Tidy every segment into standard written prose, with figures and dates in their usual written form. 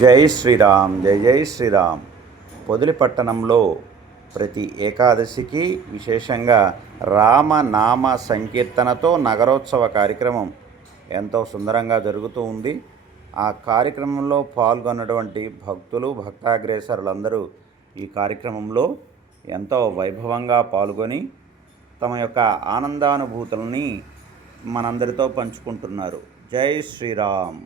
జై శ్రీరామ్, జై జై శ్రీరామ్. పొదిలి పట్టణంలో ప్రతి ఏకాదశికి విశేషంగా రామనామ సంకీర్తనతో నగరోత్సవ కార్యక్రమం ఎంతో సుందరంగా జరుగుతూ ఉంది. ఆ కార్యక్రమంలో పాల్గొన్నటువంటి భక్తులు, భక్తాగ్రేసరులందరూ ఈ కార్యక్రమంలో ఎంతో వైభవంగా పాల్గొని తమ యొక్క ఆనందానుభూతులని మనందరితో పంచుకుంటున్నారు. జై శ్రీరామ్.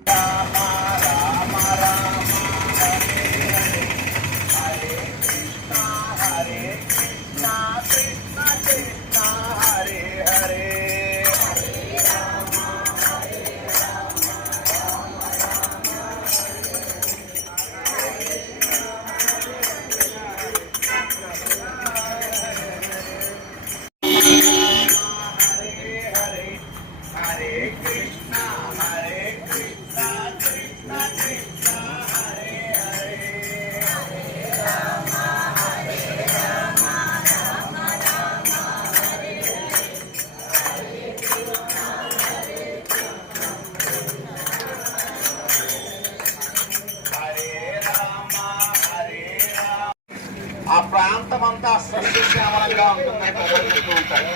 ఆ ప్రాంతమంతా సస్యశ్యామలంగా ఉంటుందని ఉంటారు.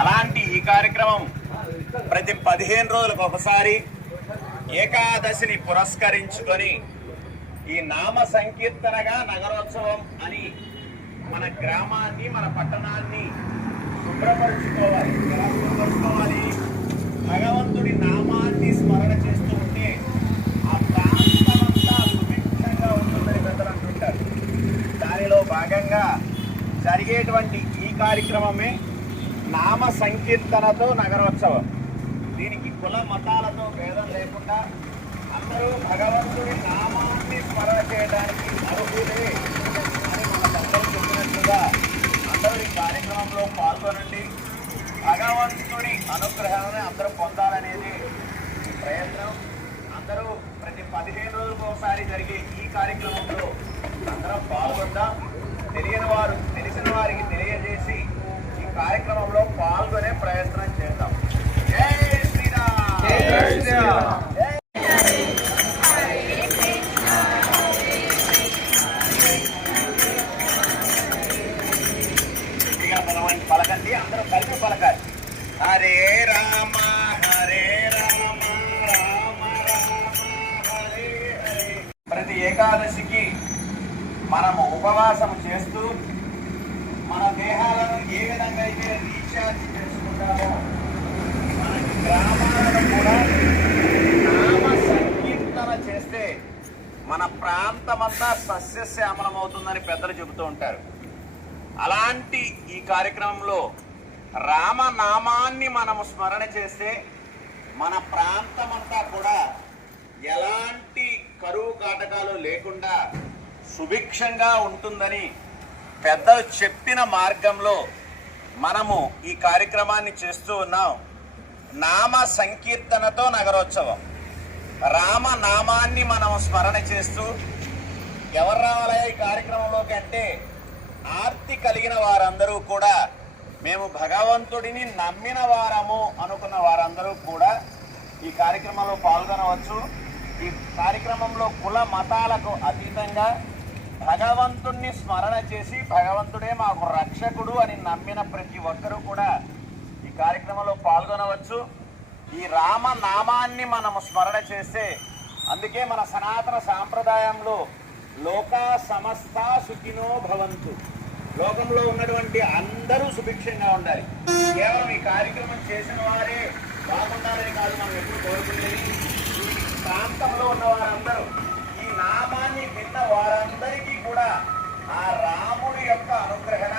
అలాంటి ఈ కార్యక్రమం ప్రతి 15 రోజులకు ఒకసారి ఏకాదశిని పురస్కరించుకొని ఈ నామ సంకీర్తనగా నగరోత్సవం అని మన గ్రామాన్ని, మన పట్టణాన్ని శుభ్రపరుచుకోవాలి. భగవంతుడి నామాన్ని స్మరణ చేస్తూ ఉంటే ఆ ప్రాంతమంతా సుభిక్షంగా ఉంటుందని పెద్దలు అంటుంటారు. దానిలో భాగంగా జరిగేటువంటి ఈ కార్యక్రమమే నామ సంకీర్తనతో నగరోత్సవం. దీనికి కుల మతాలతో భేదం లేకుండా అందరూ భగవంతుడి నామాన్ని స్మరణ చేయడానికి అర్హులే అని మన పెద్దలు చెప్పినట్టుగా అందరూ ఈ కార్యక్రమంలో పాల్గొనండి. భగవంతుడి అనుగ్రహాన్ని అందరూ పొందాలనేది ప్రయత్నం. అందరూ ప్రతి 15 రోజులకు ఒకసారి జరిగే ఈ కార్యక్రమంలో అందరం పాల్గొందాం. తెలియని వారు తెలిసిన వారికి తెలియజేసి ఈ కార్యక్రమంలో పాల్గొనే ప్రయత్నం చేద్దాం. జై శ్రీరామ్. జై శ్రీరామ్. పలకండి, అందరూ కలిపి పలకాలి. హరే రామ హరే రామ రామ రామ హరే హరే. ప్రతి ఏకాదశికి మనము ఉపవాసం చేస్తూ మన దేహాలను ఏ విధంగా అయితే రీఛార్జ్ చేసుకుంటామో మన గ్రామాలను కూడా నామ సంకీర్తన చేస్తే మన ప్రాంతమంతా సస్యశ్యామలమవుతుందని పెద్దలు చెబుతూ ఉంటారు. అలాంటి ఈ కార్యక్రమంలో రామనామాన్ని మనము స్మరణ చేస్తే మన ప్రాంతమంతా కూడా ఎలాంటి కరువు కాటకాలు లేకుండా సుభిక్షంగా ఉంటుందని పెద్దలు చెప్పిన మార్గంలో మనము ఈ కార్యక్రమాన్ని చేస్తూ ఉన్నాం. నామ సంకీర్తనతో నగరోత్సవం. రామనామాన్ని మనం స్మరణ చేస్తూ ఎవరు రావాలా ఈ కార్యక్రమంలోకి అంటే ఆర్తి కలిగిన వారందరూ కూడా, మేము భగవంతుడిని నమ్మిన వారము అనుకున్న వారందరూ కూడా ఈ కార్యక్రమంలో పాల్గొనవచ్చు. ఈ కార్యక్రమంలో కుల మతాలకు అతీతంగా భగవంతుణ్ణి స్మరణ చేసి భగవంతుడే మాకు రక్షకుడు అని నమ్మిన ప్రతి ఒక్కరూ కూడా ఈ కార్యక్రమంలో పాల్గొనవచ్చు. ఈ రామనామాన్ని మనము స్మరణ చేస్తే, అందుకే మన సనాతన సాంప్రదాయంలో లోకా సమస్త సుఖినో భవంతు, లోకంలో ఉన్నటువంటి అందరూ సుభిక్షంగా ఉండాలి. కేవలం ఈ కార్యక్రమం చేసిన వారే బాగుండాలని కాదు మనం ఎప్పుడు కోరుకునేది. ఈ ప్రాంతంలో ఉన్న వారందరూ, ఈ నామాన్ని విన్న వారందరికీ కూడా ఆ రాముడి యొక్క అనుగ్రహణ,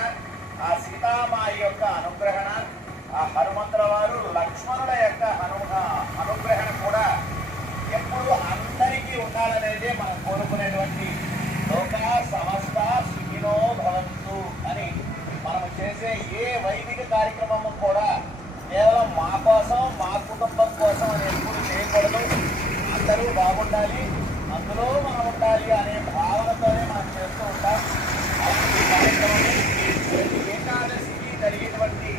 ఆ సీతామాయి యొక్క అనుగ్రహణ, ఆ హనుమంతుల వారు లక్ష్మణుల యొక్క అనుగ్రహణ కూడా ఎప్పుడు అందరికీ ఉండాలనేదే మనం కోరుకునేటువంటి లోకా సమస్త సుఖినో భవంతు అని మనం చేసే ఏ వైదిక కార్యక్రమము కూడా కేవలం మా కోసం, మా కుటుంబం కోసం అని ఎప్పుడు చేయకూడదు. అందరూ బాగుండాలి, అందులో మనం ఉండాలి అనే భావనతోనే మనం చేస్తూ ఉంటాం. అలాంటి కార్యక్రమం ఏకాదశికి జరిగేటువంటి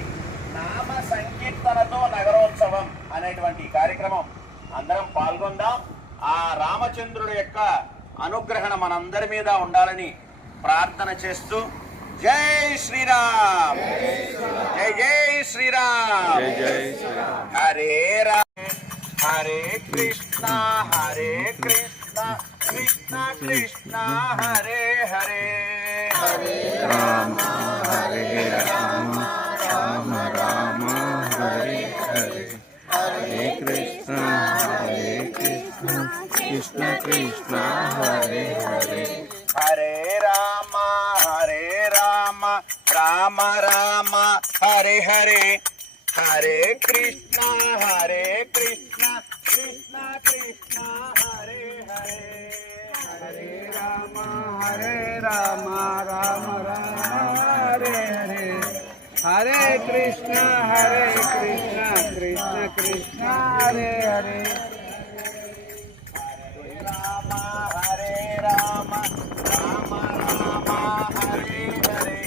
నామ సంకీర్తనతో నగరోత్సవం అనేటువంటి కార్యక్రమం అందరం పాల్గొందాం. ఆ రామచంద్రుడి యొక్క అనుగ్రహణ మనందరి మీద ఉండాలని ప్రార్థన చేస్తూ జై శ్రీరామ్, జై జై శ్రీరామ్, హరే రామ హరే కృష్ణ హరే కృష్ణ కృష్ణ కృష్ణ హరే హరే, హరే రామ హరే రామ రామ రామ హరే హరే, హరే కృష్ణ హరే కృష్ణ కృష్ణ కృష్ణ హరే హరే, హరే రామ రామ రామ హరే హరే, హరే కృష్ణ కృష్ణ కృష్ణ హరే హరే, హరే రామ రామ రామ హరే హరే, హరే కృష్ణ కృష్ణ కృష్ణ హరే హరే, హరే రామ రామ రామ హరే హరే,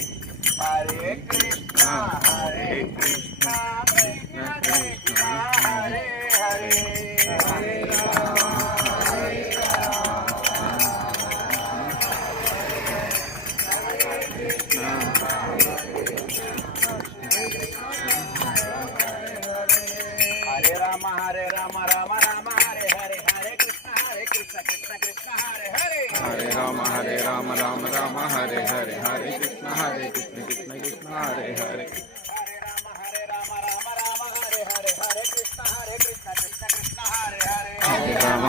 హరే కృష్ణ కృష్ణ కృష్ణ హరే హరే, హరే రామ హరే రామ రామ రామ హరే హరే, హరే కృష్ణ కృష్ణ కృష్ణ హరే హరే, హరే రామ రామ రామ హరే హరే, హరే కృష్ణ కృష్ణ కృష్ణ హరే హరే, హరే రామ రామ రామ హరే హరే, హరే కృష్ణ కృష్ణ కృష్ణ హరే హరే, హరే రామ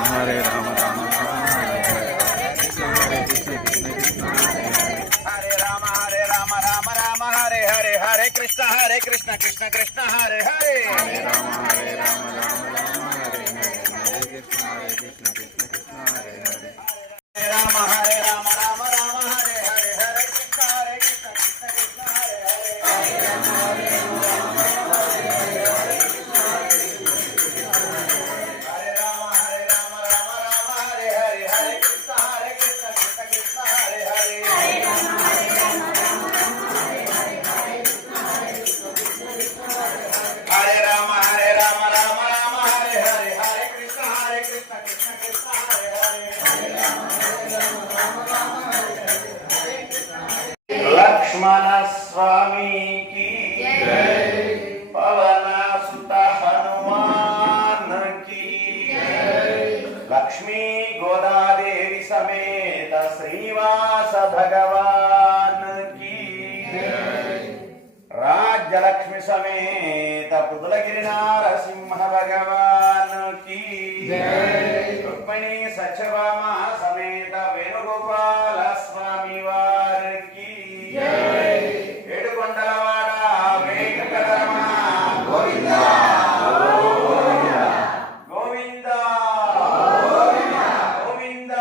రామ రామ హరే హరే, హరే కృష్ణ కృష్ణ కృష్ణ హరే హరే, హరే రామ రామ హరే హరే, హరే కృష్ణ కృష్ణ కృష్ణ హరే హరే, హరే రామ రామ హరే హరే, హరే కృష్ణ కృష్ణ కృష్ణ హరే హరే, హరే రామ రామ హరే హరే, హరే కృష్ణ కృష్ణ కృష్ణ హరే హరే, హరే రామ రామ హరే హరే, హరే కృష్ణ కృష్ణ కృష్ణ హరే హరే, హరే రామ రామ హరే హరే, హరే కృష్ణ కృష్ణ కృష్ణ హరే హరే, లక్ష్మణ స్వామికి పవన సుత హనుమాన్ కి, లక్ష్మీ గోదాదేవి సమేత శ్రీవాస భగవాన్ కి, రాజ్యలక్ష్మి సమేత పుదులగిరి నారసింహ భగవాన్ కి, రుక్మిణి సత్యభామ సమేత వేణుగోపాల స్వామి వారికి, ఏడుకొండలవాడ వెంకటరమణ గోవింద గోవింద గోవింద,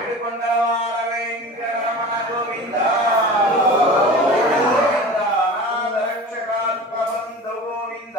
ఏడుకొండలవాడ వెంకటరమణ గోవింద గోవింద, అనాథ రక్షకాత్మ బంధు గోవింద.